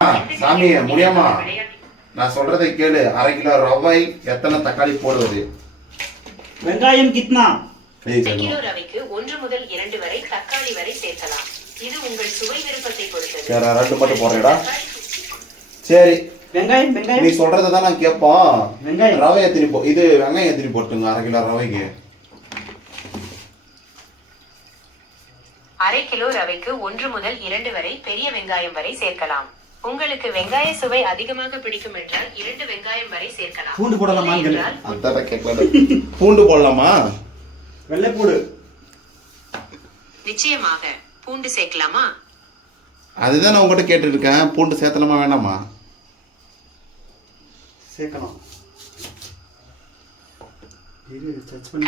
சாமி முடியாமா? நான் சொல்றதை கேளு. 1/2 கிலோ ரவை எத்தனை தக்காளி போடுவது? வெங்காயம் கித்னா? 1 கிலோ ரவைக்கு 1 முதல் 2 வரை தக்காளி வரை சேர்க்கலாம். இது உங்கள் சுவை விருப்பத்தை பொறுத்தது. சரி, நான் 2 மட்டும் போடுறேடா. சரி, வெங்காயம் வெங்காயம் நீ சொல்றதை தான் நான் கேட்போம். வெங்காயம் ரவை எத்திரி இது வெங்காயம் எத்திரி போட்டுங்க 1/2 கிலோ ரவைக்கு. 1/2 கிலோ ரவைக்கு 1 முதல் 2 வரை பெரிய வெங்காயம் வரை சேர்க்கலாம். உங்களுக்கு வெங்காய சுவை அதிகமாக பிடிக்கும் என்றால் 2 வெங்காயம் வரை சேர்க்கலாம். பூண்டு போடலாமா? அதான் கேட்கல. பூண்டு போடலாமா? வெள்ளைப்பூடு நிச்சயமாக பூண்டு சேர்க்கலாமா? அதுதான் நான் உங்ககிட்ட கேட்டுட்டு இருக்கேன். பூண்டு சேர்த்தலாமா வேணாமா? சேர்க்கலாம்.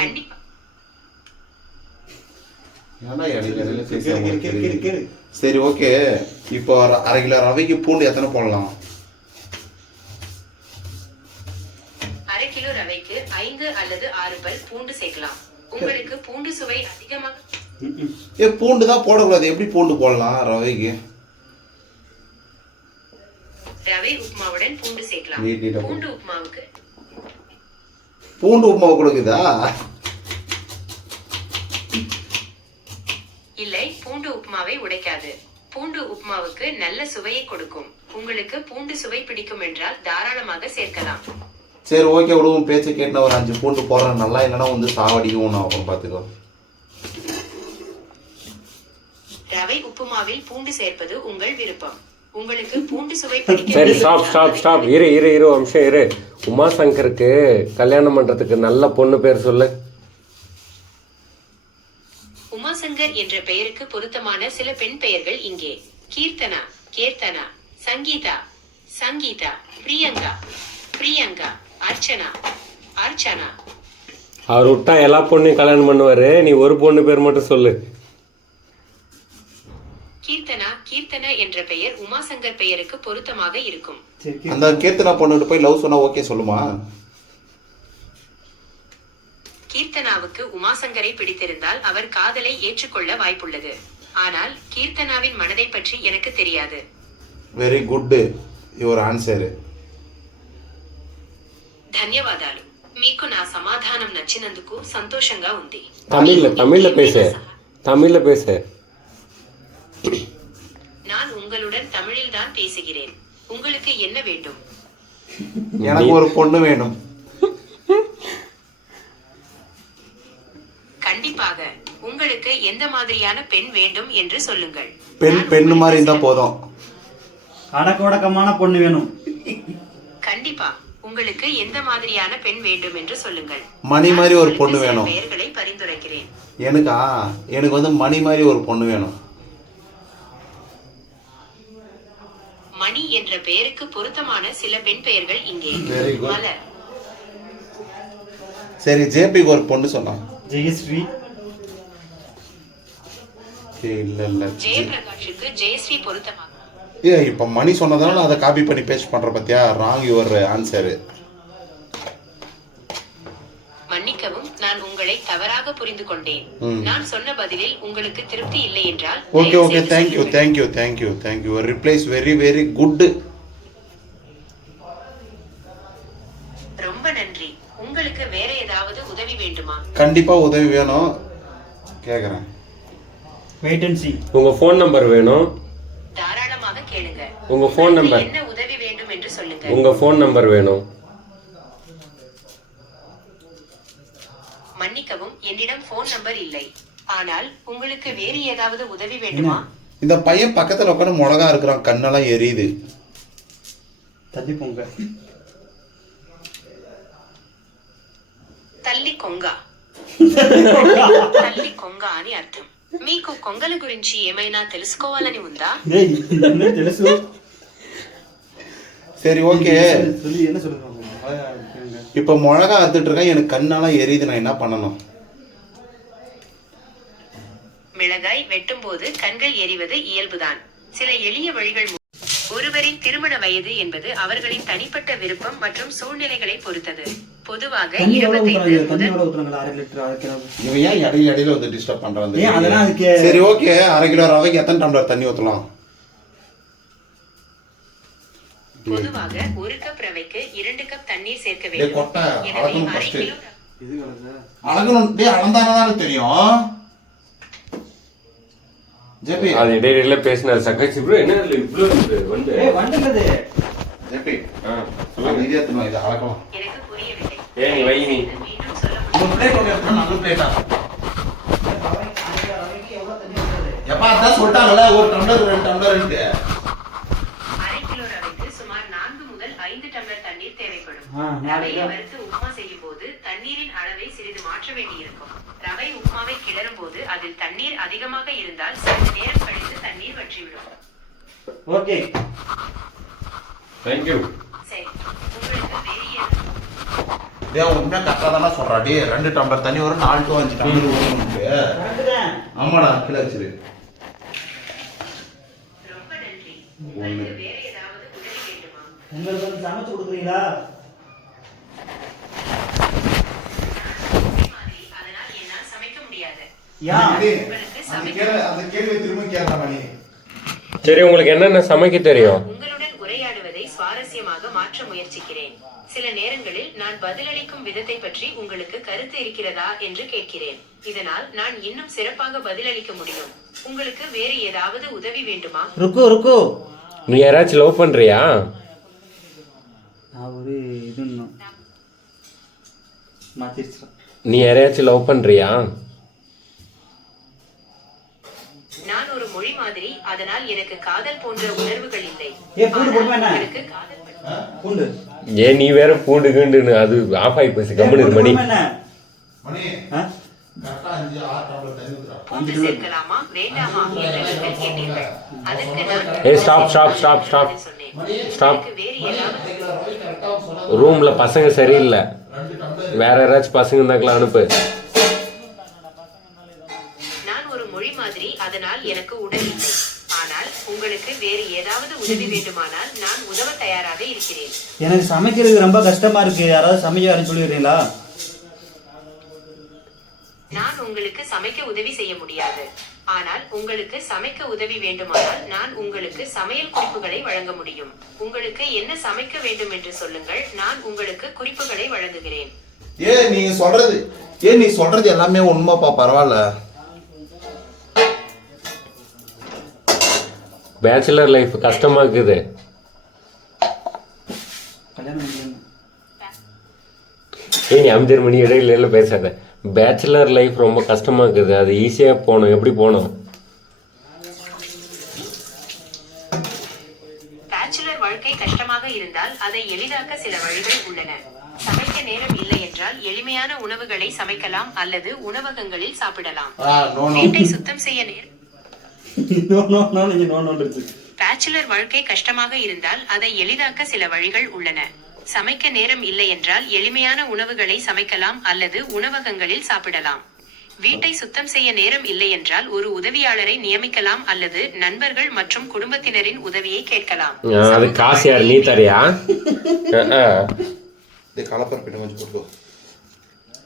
கண்டிப்பா. சரி, ஓகே. இப்போ 1/2 கிலோ ரவைக்கு பூண்டு எத்தனை போடலாம்? 1/2 கிலோ ரவைக்கு 5 அல்லது 6 பல் பூண்டு சேர்க்கலாம். உங்களுக்கு பூண்டு சுவை அதிகமாக பூண்டு தான் போடக்கூடாது. எப்படி பூண்டு போடலாம் ரவைக்கு? ரவை உப்புமாவுடன் பூண்டு சேர்க்கலாம். பூண்டு உப்புமாவுக்கு பூண்டு உப்புமாவு கொடுக்குதா? இல்லை, பூண்டு உப்புமாவை உடைக்காது. பூண்டு உப்புமாவுக்கு நல்ல சுவையை கொடுக்கும். உங்களுக்கு பூண்டு சுவை பிடிக்கும் என்றால் தாராளமாக சேர்க்கலாம். சரி, ஓகே, விடுவோம். பேச்சை கேட்டு ஒரு 5 பூண்டு போடுறேன். நல்லா இல்லைன்னா வந்து சாவடிக்கும். நான் அப்புறம் பார்த்துக்கோ. ரவை உப்புமாவில் பூண்டு சேர்ப்பது உங்கள் விருப்பம். உங்களுக்கு பூண்டு சுவை சரி, ஸ்டாப். இரு வம்சம் இரு. உமாசங்கருக்கு கல்யாணம் பண்றதுக்கு நல்ல பொண்ணு பேர் சொல்லு. உமாசங்கர் என்ற பெயருக்கு பொருத்தமான சில பெண் பெயர்கள் இங்கே: கீர்த்தனா, கேர்த்தனா, சங்கீதா, சங்கீதா, பிரியங்கா, அர்ச்சனா, அர்ச்சனா. அவர் விட்டா எல்லா பொண்ணையும் கல்யாணம் பண்ணுவாரு. நீ ஒரு பொண்ணு பேர் மட்டும் சொல்லு. கீர்த்தனா என்ற பெயர் உமாசங்கர் பெயருக்கு பொருத்தமாக இருக்கும். அந்த கீர்த்தனா பொண்ணுகிட்ட போய் லவ் சொன்னா ஓகே சொல்லுமா? கீர்த்தனாவுக்கு உமாசங்கரை பிடித்திருந்தால் அவர் காதலை ஏற்றுக்கொள்ள வாய்ப்புள்ளது. ஆனால் கீர்த்தனாவின் மனதை பற்றி எனக்கு தெரியாது. Very good your answer. ధన్యవాదాలు. మీకు నా సమాధానం నచ్చినందుకు సంతోషంగా ఉంది. தமிழ்ல பேசு. நான் உங்களுடன் தமிழில் தான் பேசுகிறேன். உங்களுக்கு என்ன வேண்டும்? எனக்கு ஒரு பொண்ணு வேணும். கண்டிப்பாக. உங்களுக்கு எந்த மாதிரியான பெண் வேண்டும் என்று சொல்லுங்கள். பெண் மாதிரி இருந்தா போதும். அடக்கமான பொண்ணு வேணும். கண்டிப்பா. உங்களுக்கு எந்த மாதிரியான பெண் வேண்டும் என்று சொல்லுங்கள். மணி மாதிரி ஒரு பொண்ணு வேணும். பெயர்களை பரிந்துரைக்கிறேன். எனக்கு வந்து மணி மாதிரி ஒரு பொண்ணு வேணும். மணி என்ற பெயருக்கு பொருத்தமான சில பெண் பெயர்கள் இங்கே: மலர். சரி, ஜேபிக்கு ஒரு பொண்ணு சொன்னா. ஜெயஸ்ரீ. இல்ல ஜெயபிரகாஷுக்கு ஜெயஸ்ரீ பொருத்தமாக. இப்ப மணி சொன்னதால அதை காப்பி பண்ணி பேஸ்ட் பண்ற பத்தியா? Wrong your answer. மன்னிக்கவும், நான் உங்களை தவறாக புரிந்து கொண்டேன். நான் சொன்ன பதிலில் உங்களுக்கு திருப்தி இல்லை என்றால் okay, thank you. Your reply is very very good. ரொம்ப நன்றி. உங்களுக்கு வேற ஏதாவது உதவி வேண்டுமா? கண்டிப்பா உதவி வேணும். கேக்குறேன். Wait and see. உங்க ஃபோன் நம்பர் வேணும். தாராளமாக கேளுங்க. உங்க ஃபோன் நம்பர். என்ன உதவி வேண்டும் என்று சொல்லுங்க. உங்க ஃபோன் நம்பர் வேணும். மன்னிக்கவும், என்னிடம் ஃபோன் நம்பர் இல்லை. ஆனால் உங்களுக்கு வேறு ஏதாவது உதவி வேண்டுமா? இந்த பையன் பக்கத்துல உட்கார்ந்து மிளகா இருக்கிறான். கண்ணெல்லாம் எரியுது. தள்ளி போங்க. తల్లి కొంగ అని అర్థం. మీకు కొంగల గురించి ఏమైనా తెలుసుకోవాలని ఉందా? తెలుసు. சரி, ஓகே. என்ன சொல்லுங்க? இப்ப மிளகா அறுத்துட்டு இருக்கேன். எனக்கு கண்ணெல்லாம் எரியுது. நான் என்ன பண்ணணும்? மிளகாய் வெட்டும் போது கண்கள் எரிவது இயல்புதான். சில எளிய வழிகள். ஒருவரின் திருமண வயது என்பது அவர்களின் தனிப்பட்ட விருப்பம் மற்றும் சூழ்நிலைகளை பொறுத்தது. பொதுவாக 25 முதல் இடையில வந்து டிஸ்டர்ப் பண்றாங்க. சரி, ஓகே. 1/2 கிலோ ரவைக்கு எத்தனை டம்ளர் தண்ணி ஊத்தலாம்? பொதுவாக 1 கப் ரவைக்கு 2 கப் தண்ணீர் சேர்க்க டேய் வேண்டும். கொட்டை எனவே அளக்கணும் அரை ஃபர்ஸ்ட். கிலோ இது கலக்குதா? அளக்கணும் டேய் அளந்தானே தெரியும். ஜெபி அது இடையில பேசினார் சக்காச்சி ப்ரோ என்ன இல்லை இவ்வளோ வந்து ஏய் வண்டலது. ஜெபி ஆ அது இது ஏத்தணும் இது அளக்கலாம். எனக்கு புரியவில்லை. ஏய், நீ வை நீ. மீண்டும் சொல்ல ஒரு பிளேட் ஒன்று எடுத்துனா நல்ல பிளேட்டா. ரவைக்கு எவ்வளவு தண்ணி ஊத்துறது? எப்பா அதான் சொல்லிட்டாங்கல்ல ஒரு டம்ளர் 2 டம்ளர்ன்ட்டு. அரை கிலோ ரவைக்கு சுமார் 4 முதல் 5 டம்ளர் தண்ணீர் தேவைப்படும். ஆ, 4 ரவையை கிலோ. வறுத்து உப்புமா செய்யும் போது தண்ணீரின் அளவை சிறிது மாற்ற வேண்டியிருக்கும். ரவை உப்புமாவை கிளறும் போது அதில் தண்ணீர் அதிகமாக இருந்தால் சிறிது நேரம் கழித்து தண்ணீர் வற்றிவிடும். ஓகே. தேங்க்யூ. சரி, உங்களுக்கு வேறு ஏதாவது டேய் உண்மையா கரெக்டா தான சொல்றா. டேய் 2 டம்ளர் தண்ணி வரும் 4 to 5 டம்ளர் வரும் உனக்கு. கரெக்ட் தான். ஆமாடா கீழ வச்சிரு. ரொம்ப நன்றி. உங்களுக்கு வேறு ஏதாவது உதவி வேண்டுமா? உங்களுக்கு வந்து சமைச்சு கொடுக்குறீங்களா? மாதிரி, அதனால் என்னால் சமைக்க முடியாது. ஏன்? உங்களுக்கு சமைக்க அந்த கேள்வி திரும்ப கேட்கலாம் மணி. சரி உங்களுக்கு என்னென்ன சமைக்க தெரியும்? உங்களுடன் உரையாடுவதை சுவாரஸ்யமாக மாற்ற முயற்சிக்கிறேன். சில நேரங்களில் நான் பதிலளிக்கும் விதத்தை பற்றி உங்களுக்கு கருத்து இருக்கிறதா என்று கேட்கிறேன். இதனால் நான் இன்னும் சிறப்பாக பதிலளிக்க முடியும். உங்களுக்கு வேறு ஏதாவது உதவி வேண்டுமா? ருக்கு ருக்கு. நீ யாராச்சும் லவ் பண்றியா? நான் ஒரு இது இன்னும் மாத்திருச்சு. நீ யாரையாச்சும் லவ் பண்றியா? நான் ஒரு மொழி மாதிரி, அதனால் எனக்கு காதல் போன்ற உணர்வுகள் இல்லை. ஏ, பூண்டு போடுமா என்ன? எனக்கு காதல் பூண்டு. ஏன் நீ வேற பூண்டு கீண்டுன்னு அது ஆஃப் ஆகி போச்சு கம்முனு இரு மணி. என்ன? மணி ஆ? கரெக்டா 5 6 டம்ளர் தண்ணி ஊத்துறா. பூண்டு சேர்க்கலாமா வேண்டாமா என்று நீங்கள் கேட்டீர்கள். அதற்கு நான் ஏய் ஸ்டாப் ஸ்டாப் ஸ்டாப் ஸ்டாப் சொன்னேன். ஸ்டாப். எனக்கு வேறு ஏதாவது ரூம்ல பசங்க சரியில்லை. வேற யாராச்சும் பசங்க இருந்தாங்களா அனுப்பு. நான் ஒரு மொழி மாதிரி, அதனால் எனக்கு உடல் இல்லை. ஆனால் உங்களுக்கு வேறு ஏதாவது உதவி வேண்டுமானால் நான் உதவ தயாராக இருக்கிறேன். எனக்கு சமைக்கிறது ரொம்ப கஷ்டமா இருக்கு. யாராவது சமைக்க யாரும் சொல்லிடுறீங்களா? நான் உங்களுக்கு சமைக்க உதவி செய்ய முடியாது. ஆனால் உங்களுக்கு சமைக்க உதவி வேண்டுமானால் நான் உங்களுக்கு சமையல் குறிப்புகளை வழங்க முடியும். உங்களுக்கு என்ன சமைக்க வேண்டும் என்று சொல்லுங்கள், நான் உங்களுக்கு குறிப்புகளை வழங்குகிறேன். நீ சொல்றது எல்லாமே உண்மைப்பா. பரவாயில்ல. பேச்சுலர் லைஃப் கஷ்டமா இருக்குது. கல்யாணம் பண்ணி ஏய் நீ அம்ஜர் மணி இடையில பேசாத. பேச்சுலர் லைஃப் ரொம்ப கஷ்டமா இருக்குது. அது ஈஸியா போகணும். எப்படி போகணும்? பேச்சுலர் வாழ்க்கை கஷ்டமாக இருந்தால் அதை எளிதாக்க சில வழிகள் உள்ளன. சமைக்க நேரம் இல்லை என்றால் எளிமையான உணவுகளை சமைக்கலாம் அல்லது உணவகங்களில் சாப்பிடலாம். வீட்டை சுத்தம் செய்ய நேரம் பேச்சுலர் வாழ்க்கை கஷ்டமாக இருந்தால் அதை எளிதாக்க சில வழிகள் உள்ளன. சமைக்க நேரம் இல்லை என்றால் எளிமையான உணவுகளை சமைக்கலாம் அல்லது உணவகங்களில் சாப்பிடலாம். வீட்டை சுத்தம் செய்ய நேரம் இல்லை என்றால் ஒரு உதவியாளரை நியமிக்கலாம் அல்லது நண்பர்கள் மற்றும் குடும்பத்தினரின் உதவியை கேட்கலாம். அது காசு யார் நீ தரியா? கலப்பரப்பிட்டு கொஞ்சம் கொடுக்கும்.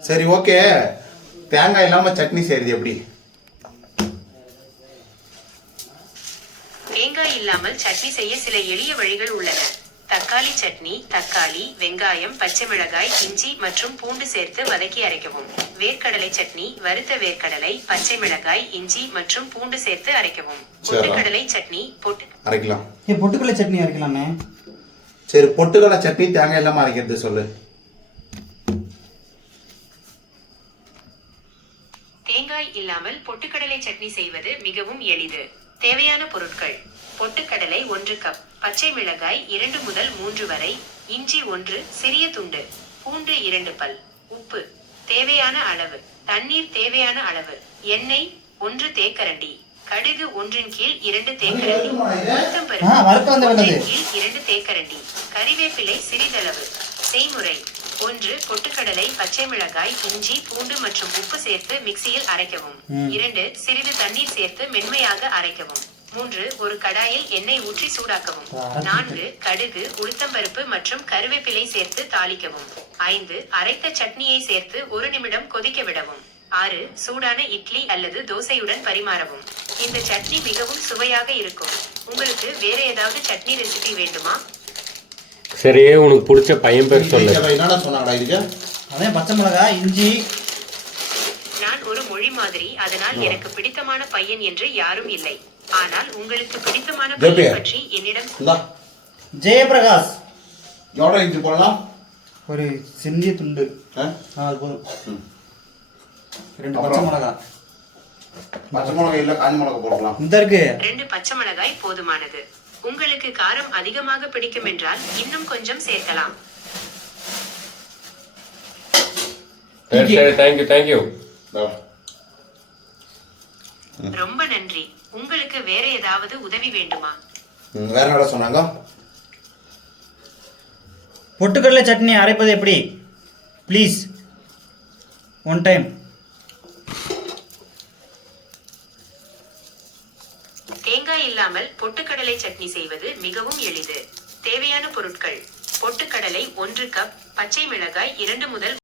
சரி ஓகே. தேங்காய் இல்லாம சட்னி செய்யறது எப்படி? தேங்காய் இல்லாமல் சட்னி செய்ய சில எளிய வழிகள் உள்ளன. தக்காளி சட்னி: தக்காளி, வெங்காயம், பச்சை மிளகாய், இஞ்சி மற்றும் பூண்டு சேர்த்து வதக்கி அரைக்கவும். வேர்க்கடலை சட்னி: வறுத்த வேர்க்கடலை, பச்சை மிளகாய், இஞ்சி மற்றும் பூண்டு சேர்த்து அரைக்கவும். பொட்டுக்கடலை சட்னி அரைக்கலாம். பொட்டுக்கடலை சட்னி அரைக்கலாமே. சரி பொட்டுக்கடலை சட்னி தேங்காய் இல்லாம அரைக்கிறது சொல்லு. தேங்காய் இல்லாமல் பொட்டுக்கடலை சட்னி செய்வது மிகவும் எளிது. தேவையான பொருட்கள்: பொட்டுக்கடலை 1 கப், பச்சை மிளகாய் 2 முதல் 3 வரை, இஞ்சி 1 சிறிய துண்டு, பூண்டு 2 பல், உப்பு தேவையான அளவு, தண்ணீர் தேவையான அளவு, எண்ணெய் 1 தேக்கரண்டி, கடுகு 1 கீழ் 2 தேக்கரண்டி, உளுத்தம் பருப்பு 1 கீழ் 2 தேக்கரண்டி, கறிவேப்பிலை சிறிதளவு. செய்முறை: 1. பொட்டுக்கடலை, பச்சை மிளகாய், இஞ்சி, பூண்டு மற்றும் உப்பு சேர்த்து மிக்சியில் அரைக்கவும். 2. சிறிது தண்ணீர் சேர்த்து மென்மையாக அரைக்கவும். 3. ஒரு கடாயில் எண்ணெய் ஊற்றி சூடாக்கவும். 4. கடுகு, உளுத்தம்பருப்பு மற்றும் கருவேப்பிலை சேர்த்து தாளிக்கவும். 5. அரைத்த சட்னியை சேர்த்து 1 நிமிடம் கொதிக்க விடவும். 6. சூடான இட்லி அல்லது தோசையுடன் பரிமாறவும். இந்த சட்னி மிகவும் சுவையாக இருக்கும். உங்களுக்கு வேற ஏதாவது சட்னி ரெசிபி வேண்டுமா? சரி உனக்கு பிடிச்ச பையன் பேர் சொல்லு. என்னடா சொன்னாங்கடா இதுக்கு? அதே பச்சை மிளகாய், இஞ்சி. நான் ஒரு மொழி மாதிரி, அதனால் எனக்கு பிடித்தமான பையன் என்று யாரும் இல்லை. ஆனால் உங்களுக்கு பிடித்தமான பையன் பற்றி என்னிடம் இந்தா ஜெயபிரகாஷ். எவ்வளோ இஞ்சி போடலாம்? ஒரு சிறிய துண்டு. அது போதும். 2 பச்சை மிளகாய். பச்சை மிளகாய் இல்லை, காஞ்சி மிளகாய் போடலாம். இந்த இருக்கு 2 பச்சை மிளகாய் போதுமானது. உங்களுக்கு காரம் அதிகமாக பிடிக்கும் என்றால் இன்னும் கொஞ்சம் சேர்க்கலாம். சரி சரி, தேங்க்யூ. ரொம்ப நன்றி. உங்களுக்கு வேற ஏதாவது உதவி வேண்டுமா? வேற என்னடா சொன்னாங்க? பொட்டுக்கடலை சட்னி அரைப்பது எப்படி? Please one time. தேங்காய் இல்லாமல் பொட்டுக்கடலை சட்னி செய்வது மிகவும் எளிது. தேவையான பொருட்கள்: பொட்டுக்கடலை 1 கப், பச்சை மிளகாய் 2 முதல்